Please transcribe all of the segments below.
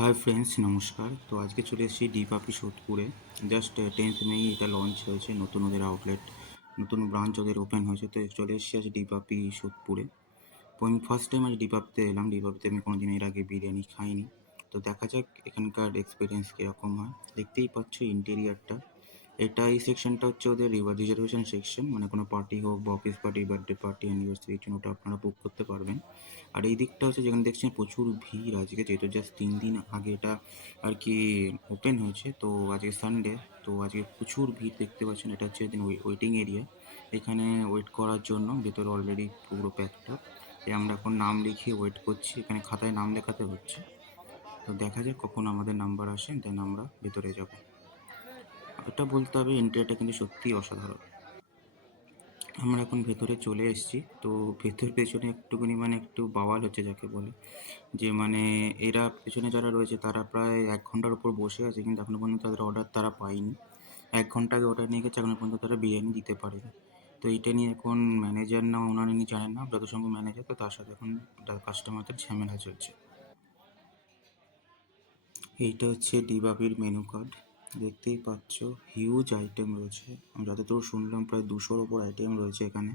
Hi friends, নমস্কার। তো আজকে চলে এসেছি ডিপাপি সোদপুরে। জাস্ট 10th মেই এটা লঞ্চ হয়েছে, নতুন ওদের আউটলেট, নতুন ব্রাঞ্চ ওদের ওপেন হয়েছে। তো চলে এসেছি আজ ডিপাপি সোদপুরে। তো আমি ফার্স্ট টাইম আজ ডিপাপিতে এলাম। ডিপাপিতে আমি কোনোদিন এর আগে বিরিয়ানি খাইনি। তো দেখা যাক এখানকার এক্সপিরিয়েন্স কীরকম হয়। দেখতেই পাচ্ছ ইন্টেরিয়ারটা। এই সেকশনটা হচ্ছে ওদের রিজার্ভেশন সেকশন, মানে কোনো পার্টি হোক বা office party, birthday party, anniversary, জন্য ওটা আপনারা বুক করতে পারবেন। আর এই দিকটা হচ্ছে যেখানে দেখছেন প্রচুর ভিড় আজকে, যেহেতু জাস্ট 3 দিন আগে এটা আর কি ওপেন হয়েছে। তো আজকে সানডে, তো আজকে প্রচুর ভিড় দেখতে পাচ্ছেন। এটা হচ্ছে ওয়েটিং এরিয়া, এখানে ওয়েট করার জন্য। ভেতরে অলরেডি পুরো প্যাকড আপ। আমরা এখন নাম লিখিয়ে ওয়েট করছি, এখানে খাতায় নাম লেখাতে হচ্ছে। তো দেখা যাক কখন আমাদের নাম্বার আসে, দেন আমরা ভেতরে যাব। এটা বলতে হবে ইন্টেরিয়রটা কিন্তু সত্যিই অসাধারণ। আমরা এখন ভেতরে চলে এসেছি। তো পেছনে একটুখানি মানে একটু বাওয়াল হচ্ছে যাকে বলে, যে মানে এরা পেছনে যারা রয়েছে তারা প্রায় 1 ঘন্টার উপর বসে আছে, কিন্তু এখনো পর্যন্ত তাদের অর্ডার তারা পায়নি। 1 ঘন্টা আগে অর্ডার নিয়ে গেছে, এখনো পর্যন্ত তারা বিরিয়ানি দিতে পারেনি। তো এইটা নিয়ে এখন ম্যানেজার না ওনারা নিয়ে জানেন না, যত সম্ভব ম্যানেজার, তো তার সাথে এখন কাস্টমারদের ঝামেলা চলছে। এইটা হচ্ছে ডিবাবির মেনু কার্ড। দেখতেই পাচ্ছ হিউজ আইটেম রয়েছে। আমি যতদূর শুনলাম প্রায় 200-র ওপর আইটেম রয়েছে এখানে।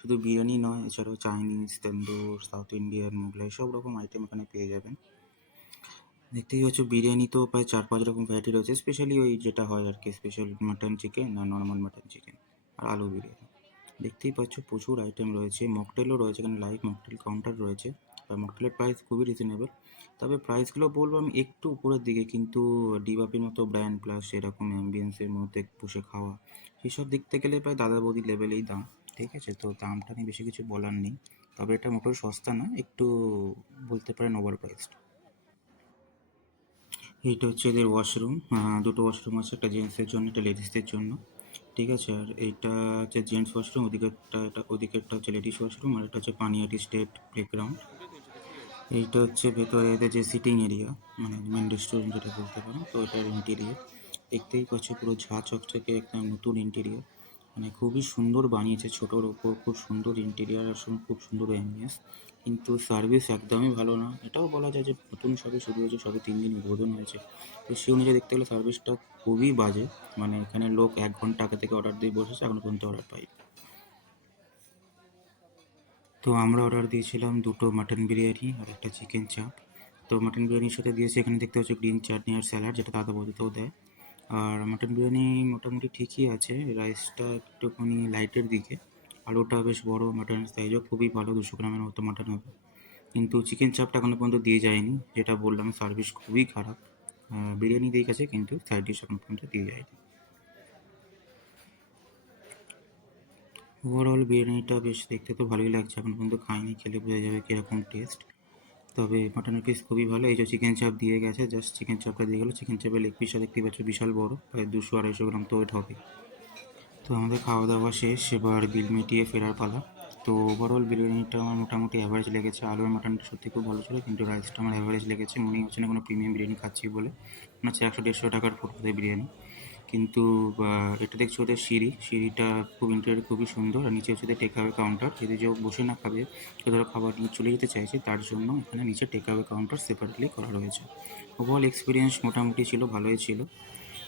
শুধু বিরিয়ানি নয়, এছাড়াও চাইনিজ, তন্দুর, সাউথ ইন্ডিয়ান, মোগলাই সব রকম আইটেম এখানে পেয়ে যাবেন। দেখতেই পাচ্ছ বিরিয়ানি তো প্রায় 4-5 রকম ভ্যারাইটি রয়েছে। স্পেশালি ওই যেটা হয় আর কি, স্পেশাল মাটন চিকেন আর নর্মাল মাটন চিকেন আর আলু বিরিয়ানি। দেখতেই পাচ্ছ প্রচুর আইটেম রয়েছে। মকটেলও রয়েছে, এখানে লাইভ মকটেল কাউন্টার রয়েছে। আর মকটেলের প্রাইস খুবই রিজনেবল। তবে প্রাইসগুলো বলবো আমি একটু উপরের দিকে, কিন্তু ডিবাপির মতো ব্র্যান্ড প্লাস এরকম অ্যাম্বিয়েন্সের মধ্যে বসে খাওয়া, সেসব দেখতে গেলে প্রায় দাদা বৌদি লেভেলেই দাম। ঠিক আছে, তো দামটা নিয়ে বেশি কিছু বলার নেই। তবে এটা মোটেও সস্তা না, একটু বলতে পারেন ওভার প্রাইসড। এইটা হচ্ছে এদের ওয়াশরুম। দুটো ওয়াশরুম আছে, একটা জেন্টসের জন্য, একটা লেডিসদের জন্য। ঠিক আছে, আর এইটা হচ্ছে জেন্টস ওয়াশরুম, ওদিকেরটা হচ্ছে লেডিস ওয়াশরুম, আর এটা হচ্ছে পানিহাটি স্টেট প্লেগ্রাউন্ড। এইটা হচ্ছে ভেতরে এদের যে সিটিং এরিয়া, মানে মেন রেস্টুরেন্ট যেটা বলতে পারেন। তো এটার ইন্টেরিয়ার দেখতেই পাচ্ছ, পুরো ঝাঁ চকচকে একদম নতুন ইন্টেরিয়ার। মানে খুবই সুন্দর বানিয়েছে, ছোটোর ওপর খুব সুন্দর ইন্টেরিয়ার আর খুব সুন্দর অ্যাম্বিয়েন্স। কিন্তু সার্ভিস একদমই ভালো না। এটাও বলা যায় যে নতুন সবে শুরু হয়েছে, সবে 3 দিন উদ্বোধন হয়েছে। তো সে অনুযায়ী দেখতে গেলে সার্ভিসটা খুবই বাজে। মানে এখানে লোক 1 ঘন্টা আগে থেকে অর্ডার দিয়ে বসেছে, এখনো পর্যন্ত অর্ডার পাই। তো আমরা অর্ডার দিয়েছিলাম দুটো মাটন বিরিয়ানি আর একটা চিকেন চাপ। তো মাটন বিরিয়ানির সাথে দিয়েছে এখানে দেখতে পাচ্ছি গ্রিন চাটনি আর স্যালাড, যেটা দাদা বৌদিতেও দেয়। আর মাটন বিরিয়ানি মোটামুটি ঠিকই আছে, রাইসটা একটুখানি লাইটের দিকে, আলুটা বেশ বড়, মাটন সাইজও খুবই ভালো, 200 গ্রামের মতো মাটন হবে। কিন্তু চিকেন চাপটা এখনো পর্যন্ত দিয়ে যায়নি, যেটা বললাম সার্ভিস খুবই খারাপ। বিরিয়ানি দিয়ে গেছে কিন্তু সাইড ডিশ এখনো পর্যন্ত দিয়ে যায়নি। ওভারঅল বিরিয়ানিটা বেশ দেখতে তো ভালোই লাগছে, এখন পর্যন্ত খাইনি, খেলে বোঝা যাবে কীরকম টেস্ট। তবে মাটনের পিস খুবই ভালো। এই যে চিকেন চাপ দিয়ে গেছে, জাস্ট চিকেন চাপটা দিয়ে গেলো। চিকেন চাপের লেগ পিসটা দেখতে পাচ্ছ বিশাল বড়, প্রায় 200-250 গ্রাম তো ওয়েট হবে। তো আমাদের খাওয়া দাওয়া শেষ, এবার বিল মিটিয়ে ফেরার পালা। তো ওভারঅল বিরিয়ানিটা আমার মোটামুটি অ্যাভারেজ লেগেছে। আলু আর মাটনটা সত্যি খুব ভালো ছিল, কিন্তু রাইসটা আমার অ্যাভারেজ লেগেছে। মনেই হচ্ছে না কোনো প্রিমিয়াম বিরিয়ানি খাচ্ছি বলে। মনে হচ্ছে 100-150 টাকার ফুটপাতে বিরিয়ানি। কিন্তু এটা দেখছি ওদের সিঁড়িটা খুব ইন্টেরিয়র খুবই সুন্দর, আর নিচে হচ্ছে টেক অ্যাওয়ে কাউন্টার। যদি কেউ বসে না খাবে, কেউ ধরো খাবার নিয়ে চলে যেতে চাইছে, তার জন্য এখানে নিচে টেক অ্যাওয়ে কাউন্টার সেপারেটলি করা রয়েছে। ওভারঅল এক্সপিরিয়েন্স মোটামুটি ছিল, ভালোই ছিল।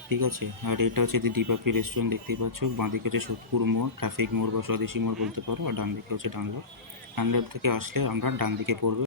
ঠিক আছে, আর এটা হচ্ছে দি ডিবাপি রেস্টুরেন্ট, দেখতেই পাচ্ছ। বাঁদিকে হচ্ছে সোদপুর মোড়, ট্রাফিক মোড় বা স্বদেশি মোড় বলতে পারো, আর ডান দিকে হচ্ছে ডানলপ। ডানলপ থেকে আসলে আমরা ডান দিকে পড়বে।